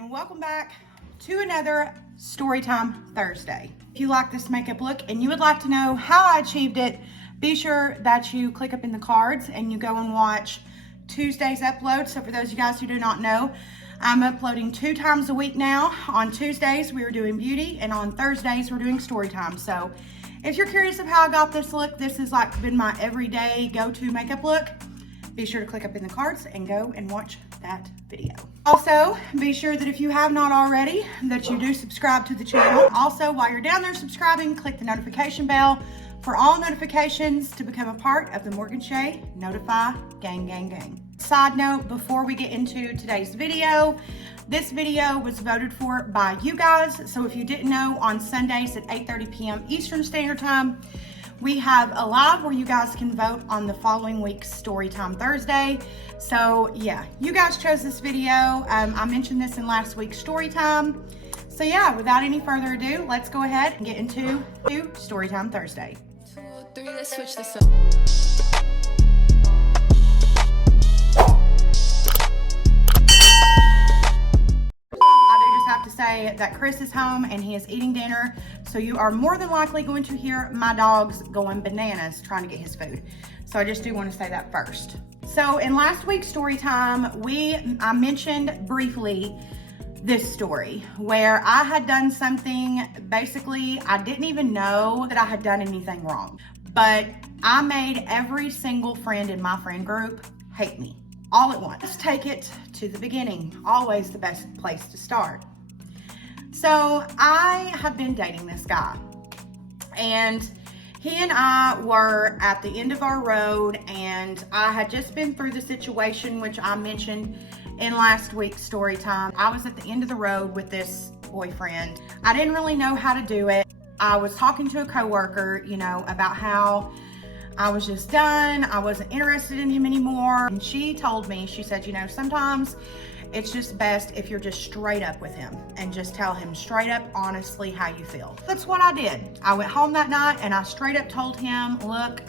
and welcome back to another Storytime Thursday. If you like this makeup look and you would like to know how I achieved it, be sure that you click up in the cards and you go and watch Tuesday's upload. So for those of you guys who do not know, I'm uploading 2 times a week now. On Tuesdays we are doing beauty, and on Thursdays we're doing story time. So if you're curious of how I got this look, this has like been my everyday go-to makeup look. Be sure to click up in the cards and go and watch that video. Also, be sure that if you have not already, that you do subscribe to the channel. Also, while you're down there subscribing, click the notification bell for all notifications to become a part of the Morgan Shay Notify Gang. Side note, before we get into today's video, this video was voted for by you guys. So if you didn't know, on Sundays at 8:30 p.m. Eastern Standard Time, we have a live where you guys can vote on the following week's Storytime Thursday. So yeah, you guys chose this video. I mentioned this in last week's Storytime. So yeah, without any further ado, let's go ahead and get into Storytime Thursday. 2, 3, let's switch this up. Have to say that Chris is home and he is eating dinner, so you are more than likely going to hear my dogs going bananas trying to get his food. So I just do want to say that first. So in last week's story time, I mentioned briefly this story where I had done something. Basically, I didn't even know that I had done anything wrong, but I made every single friend in my friend group hate me all at once. Let's take it to the beginning. Always the best place to start. So I have been dating this guy, and he and I were at the end of our road, and I had just been through the situation which I mentioned in last week's story time. I was at the end of the road with this boyfriend. I didn't really know how to do it. I was talking to a coworker, about how I was just done. I wasn't interested in him anymore. And she told me, she said, sometimes it's just best if you're just straight up with him and just tell him straight up, honestly, how you feel. That's what I did. I went home that night and I straight up told him, look,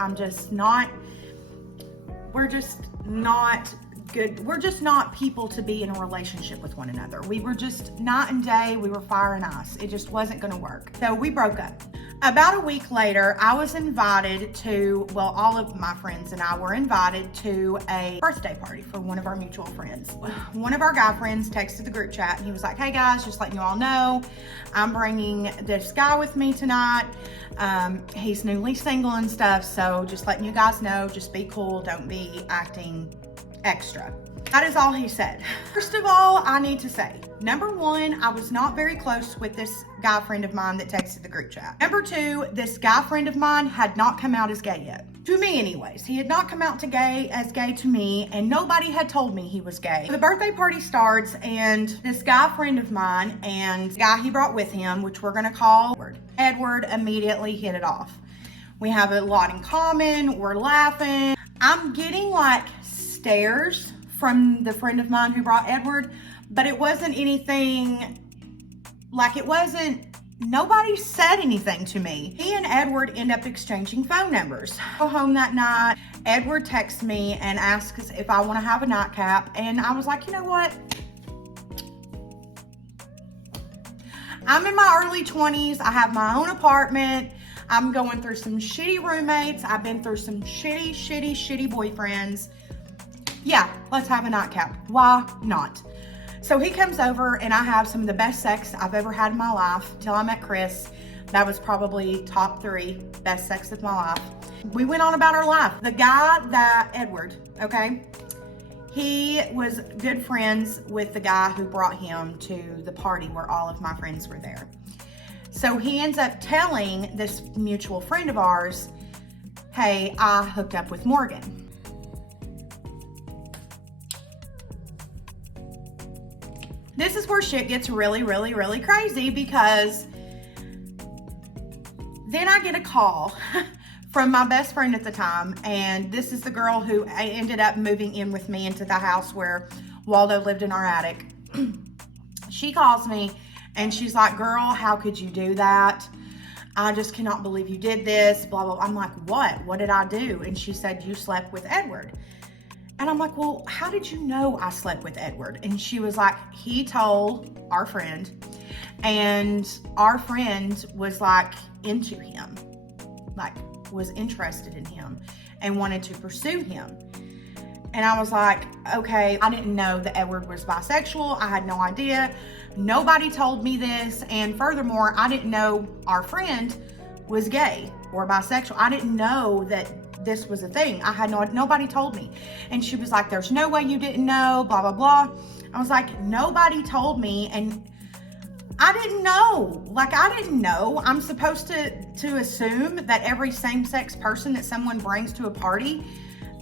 we're just not good. We're just not people to be in a relationship with one another. We were just night and day. We were fire and ice. It just wasn't going to work. So we broke up. About a week later, I was invited to, all of my friends and I were invited to a birthday party for one of our mutual friends. One of our guy friends texted the group chat and he was like, hey guys, just letting you all know, I'm bringing this guy with me tonight. He's newly single and stuff, so just letting you guys know, just be cool, don't be acting extra. That is all he said. First of all, I need to say, number one, I was not very close with this guy friend of mine that texted the group chat. Number two, this guy friend of mine had not come out as gay yet. To me anyways. He had not come out as gay to me, and nobody had told me he was gay. The birthday party starts, and this guy friend of mine and the guy he brought with him, which we're gonna call Edward, immediately hit it off. We have a lot in common, we're laughing. I'm getting like stares from the friend of mine who brought Edward, but it wasn't anything, nobody said anything to me. He and Edward end up exchanging phone numbers. Go home that night, Edward texts me and asks if I want to have a nightcap, and I was like, you know what? I'm in my early 20s, I have my own apartment, I'm going through some shitty roommates, I've been through some shitty boyfriends. Yeah, let's have a nightcap. Why not? So he comes over and I have some of the best sex I've ever had in my life till I met Chris. That was probably top 3 best sex of my life. We went on about our life. The guy Edward, okay, he was good friends with the guy who brought him to the party where all of my friends were there. So he ends up telling this mutual friend of ours, hey, I hooked up with Morgan. This is where shit gets really crazy, because then I get a call from my best friend at the time, and this is the girl who ended up moving in with me into the house where Waldo lived in our attic. She calls me and she's like, girl, how could you do that? I just cannot believe you did this, blah, blah. I'm like, what? What did I do? And she said, you slept with Edward. And I'm like, well, how did you know I slept with Edward? And she was like, he told our friend, and our friend was like into him, like was interested in him and wanted to pursue him. And I was like, okay, I didn't know that Edward was bisexual. I had no idea. Nobody told me this. And furthermore, I didn't know our friend was gay or bisexual. I didn't know that this was a thing. Nobody told me. And she was like, there's no way you didn't know, blah, blah, blah. I was like, nobody told me. And I didn't know. Like, I didn't know. I'm supposed to assume that every same-sex person that someone brings to a party,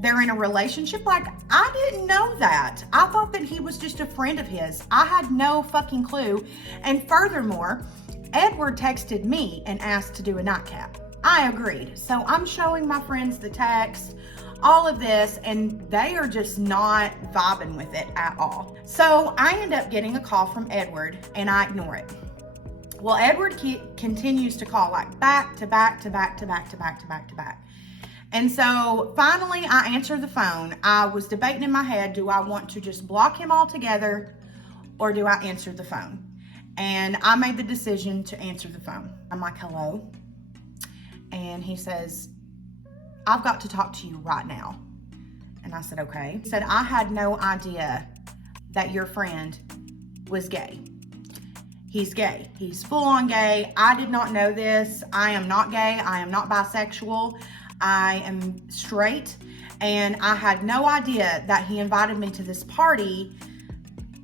they're in a relationship. Like, I didn't know that. I thought that he was just a friend of his. I had no fucking clue. And furthermore, Edward texted me and asked to do a nightcap. I agreed. So I'm showing my friends the text, all of this, and they are just not vibing with it at all. So I end up getting a call from Edward and I ignore it. Well, Edward continues to call, like back to back to back to back to back to back to back. And so finally I answered the phone. I was debating in my head, do I want to just block him altogether or do I answer the phone? And I made the decision to answer the phone. I'm like, hello. And he says, I've got to talk to you right now. And I said, okay. He said, I had no idea that your friend was gay. He's gay. He's full on gay. I did not know this. I am not gay. I am not bisexual. I am straight. And I had no idea that he invited me to this party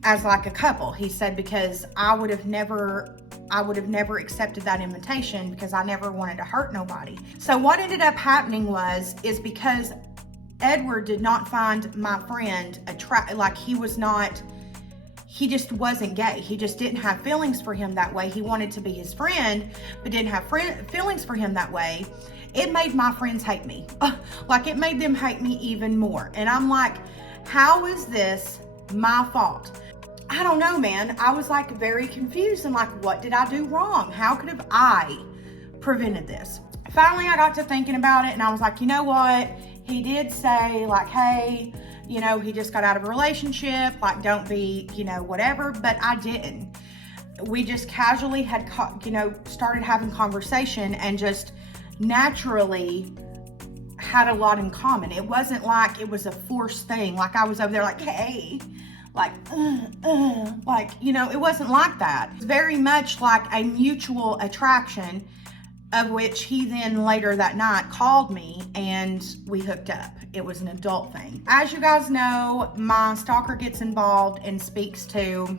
as like a couple. He said, because I would have never accepted that invitation because I never wanted to hurt nobody. So what ended up happening is because Edward did not find my friend he just wasn't gay. He just didn't have feelings for him that way. He wanted to be his friend, but didn't have feelings for him that way. It made my friends hate me. Like, it made them hate me even more. And I'm like, how is this my fault? I don't know, man. I was like very confused and like, what did I do wrong? How could have I prevented this? Finally, I got to thinking about it and I was like, you know what? He did say like, hey, you know, he just got out of a relationship, like don't be, you know, whatever, but I didn't. We just casually had, started having conversation and just naturally had a lot in common. It wasn't like it was a forced thing. Like I was over there like, hey, like, it wasn't like that. It's very much like a mutual attraction, of which he then later that night called me and we hooked up. It was an adult thing. As you guys know, my stalker gets involved and speaks to,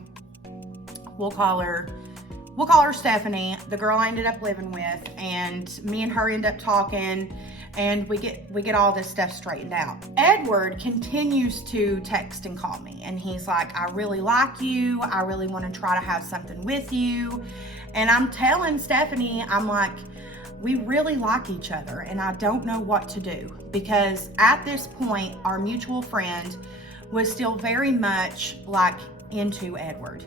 we'll call her Stephanie, the girl I ended up living with, and me and her end up talking and we get all this stuff straightened out. Edward continues to text and call me and he's like, I really like you. I really want to try to have something with you. And I'm telling Stephanie, I'm like, we really like each other and I don't know what to do, because at this point, our mutual friend was still very much like into Edward.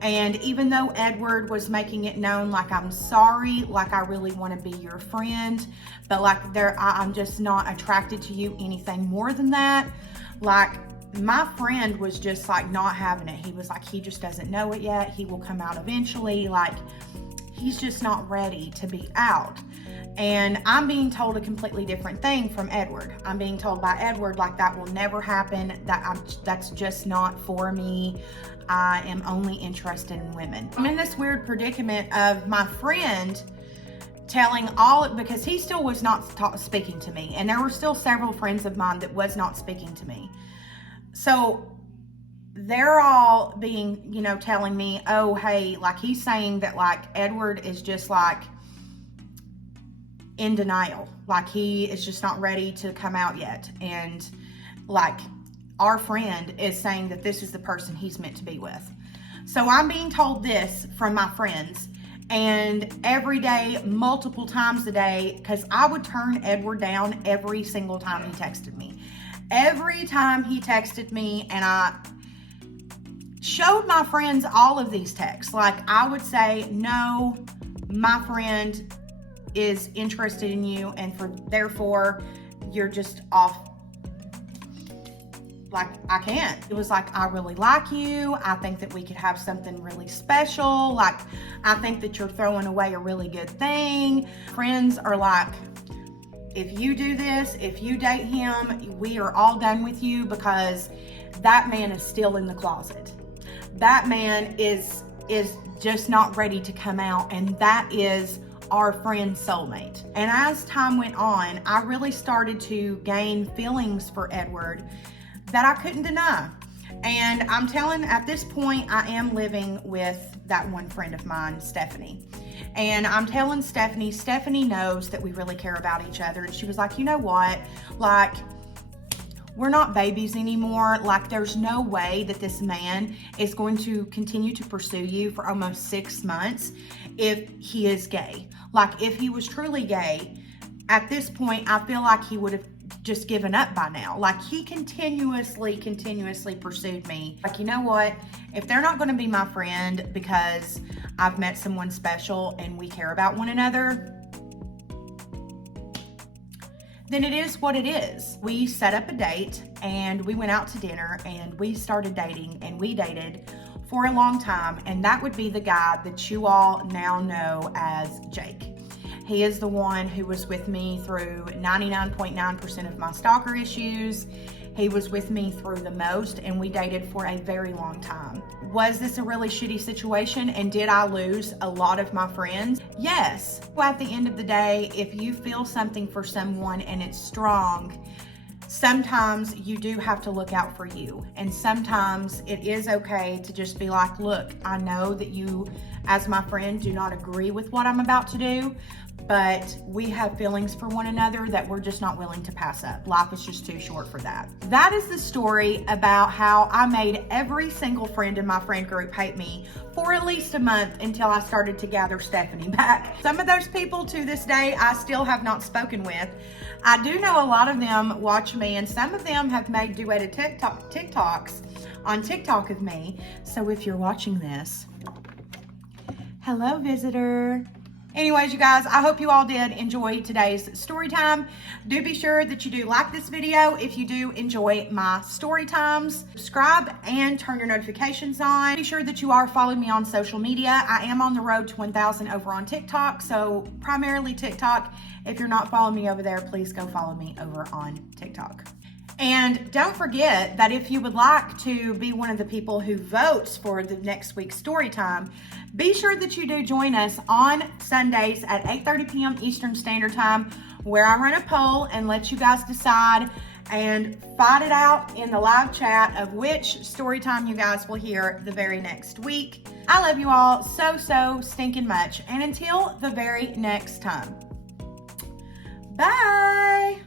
And even though Edward was making it known, like, I'm sorry, like, I really want to be your friend, but like, I'm just not attracted to you anything more than that. Like, my friend was just like not having it. He was like, he just doesn't know it yet. He will come out eventually. Like, he's just not ready to be out. And I'm being told a completely different thing from Edward. I'm being told by Edward, like, that will never happen. That's just not for me. I am only interested in women. I'm in this weird predicament of my friend telling because he still was not speaking to me. And there were still several friends of mine that was not speaking to me. So they're all being, telling me, oh, hey, like, he's saying that like Edward is just like in denial. Like, he is just not ready to come out yet. And like, our friend is saying that this is the person he's meant to be with. So I'm being told this from my friends, and every day, multiple times a day, because I would turn Edward down every single time he texted me. Every time he texted me, and I showed my friends all of these texts. Like, I would say, no, my friend is interested in you, and therefore you're just off. like, I can't. It was like, I really like you. I think that we could have something really special. Like, I think that you're throwing away a really good thing. Friends are like, if you do this, if you date him, we are all done with you, because that man is still in the closet. That man is just not ready to come out, and that is our friend's soulmate. And as time went on, I really started to gain feelings for Edward that I couldn't deny. And I'm telling, at this point, I am living with that one friend of mine, Stephanie. And I'm telling Stephanie knows that we really care about each other. And she was like, you know what? Like, we're not babies anymore. Like, there's no way that this man is going to continue to pursue you for almost 6 months if he is gay. Like, if he was truly gay, at this point, I feel like he would have just given up by now. Like, he continuously pursued me. Like, you know what? If they're not going to be my friend because I've met someone special and we care about one another, then it is what it is. We set up a date and we went out to dinner and we started dating, and we dated for a long time. And that would be the guy that you all now know as Jake. He is the one who was with me through 99.9% of my stalker issues. He was with me through the most, and we dated for a very long time. Was this a really shitty situation, and did I lose a lot of my friends? Yes. At the end of the day, if you feel something for someone and it's strong, sometimes you do have to look out for you. And sometimes it is okay to just be like, look, I know that you, as my friend, do not agree with what I'm about to do, but we have feelings for one another that we're just not willing to pass up. Life is just too short for that. That is the story about how I made every single friend in my friend group hate me for at least a month until I started to gather Stephanie back. Some of those people to this day I still have not spoken with. I do know a lot of them watch me, and some of them have made duetted TikToks on TikTok of me. So if you're watching this, hello, visitor. Anyways, you guys, I hope you all did enjoy today's story time. Do be sure that you do like this video if you do enjoy my story times. Subscribe and turn your notifications on. Be sure that you are following me on social media. I am on the road to 1,000 over on TikTok, so primarily TikTok. If you're not following me over there, please go follow me over on TikTok. And don't forget that if you would like to be one of the people who votes for the next week's story time, be sure that you do join us on Sundays at 8:30 p.m. Eastern Standard Time, where I run a poll and let you guys decide and fight it out in the live chat of which story time you guys will hear the very next week. I love you all so stinking much. And until the very next time, bye.